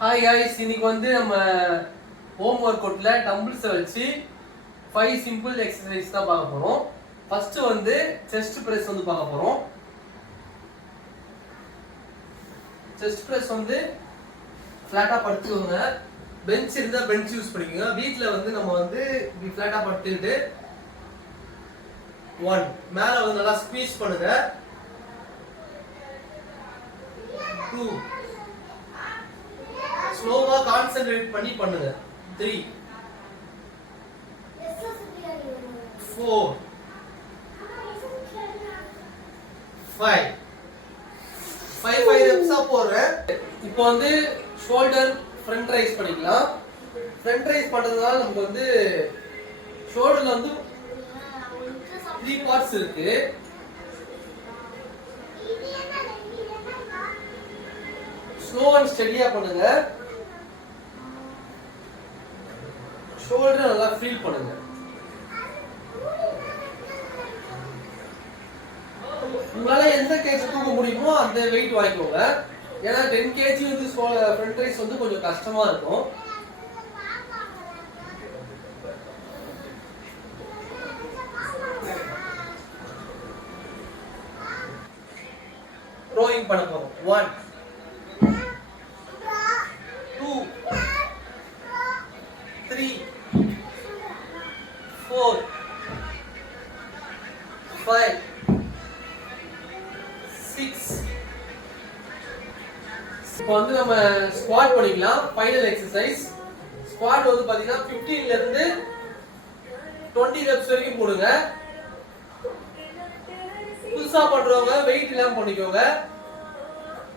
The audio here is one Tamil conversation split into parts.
ஹாய் காய்ஸ், இன்னைக்கு வந்து நம்ம ஹோம் ஒர்க் அவுட்ல டம்பிள்ஸை வச்சு 5 சிம்பிள் எக்ஸசைஸ் தான் பார்க்க போறோம். ஃபர்ஸ்ட் வந்து செஸ்ட் பிரஸ் வந்து பார்க்க போறோம். செஸ்ட் பிரஸ் வந்து ஃபிளாட்டா படுத்துக்கோங்க. பெஞ்ச் இருந்தா பெஞ்ச் யூஸ் பண்ணிக்கோங்க. வீட்ல வந்து நம்ம வந்து இப்படி ஃபிளாட்டா படுத்துட்டு 1 மேல வந்து நல்லா ஸ்குவீஸ் பண்ணுங்க. 2 ஸ்லோவா கான்சென்ட்ரேட் பண்ணி பண்ணுங்க. 3 4 5 ரெப்ஸா போறேன். இப்போ வந்து ஷோல்டர் ஃப்ரண்ட் ரைஸ் பண்ணிக்கலாம். ஃப்ரண்ட் ரைஸ் பண்றதுனால நமக்கு வந்து ஷோல்டர்ல வந்து 3 பார்ட்ஸ் இருக்கு. ஸ்லோ அண்ட் ஸ்டெடியா பண்ணுங்க. ஷோல்டர் நல்லா ஃபீல் பண்ணுங்க. உங்களால எந்த கேஜ் தூக்க முடியுமோ அந்த வெயிட் வாங்கிக்கோங்க. ஏன்னா 10 kg வந்து ஃப்ரண்ட் ரைஸ் வந்து கொஞ்சம் கஷ்டமா இருக்கும். ரோயிங் பண்ண போறோம். 1 2 3 4 5 6. இப்போ வந்து நம்ம ஸ்குவாட் பண்ணிக்கலாம். ஃபைனல் எக்ஸசைஸ் ஸ்குவாட் வந்து பாத்தீங்கன்னா 15 ல இருந்து 20 ரெப்ஸ் வரைக்கும் போடுங்க. புதுசா பண்றவங்க வெயிட் இல்லாம பண்ணிக்கோங்க.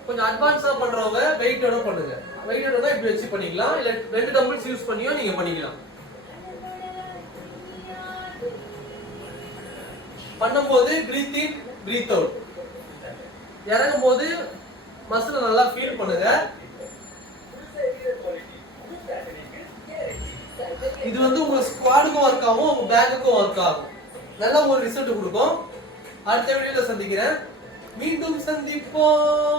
கொஞ்சம் அட்வான்ஸா பண்றவங்க வெயிட்டோட பண்ணுங்க. வெயிட்டோட இப்படி வச்சு பண்ணிக்கலாம். இல்ல 2 டம்பிள்ஸ் யூஸ் பண்ணியோ நீங்க பண்ணிக்கலாம். பண்ணும்போது பிரீத் இன் பிரீத் அவுட். இறங்கும் போது மசில் நல்லா ஃபீல் பண்ணுங்க. இது வந்து உங்க ஸ்குவாடுக்கும் ஒர்க் ஆகும், உங்க பேக்குக்கும் ஒர்க் ஆகும். நல்ல ஒரு ரிசல்ட் கொடுக்கும். அடுத்த வீடியோல சந்திக்கிறேன். மீண்டும் சந்திப்போம்.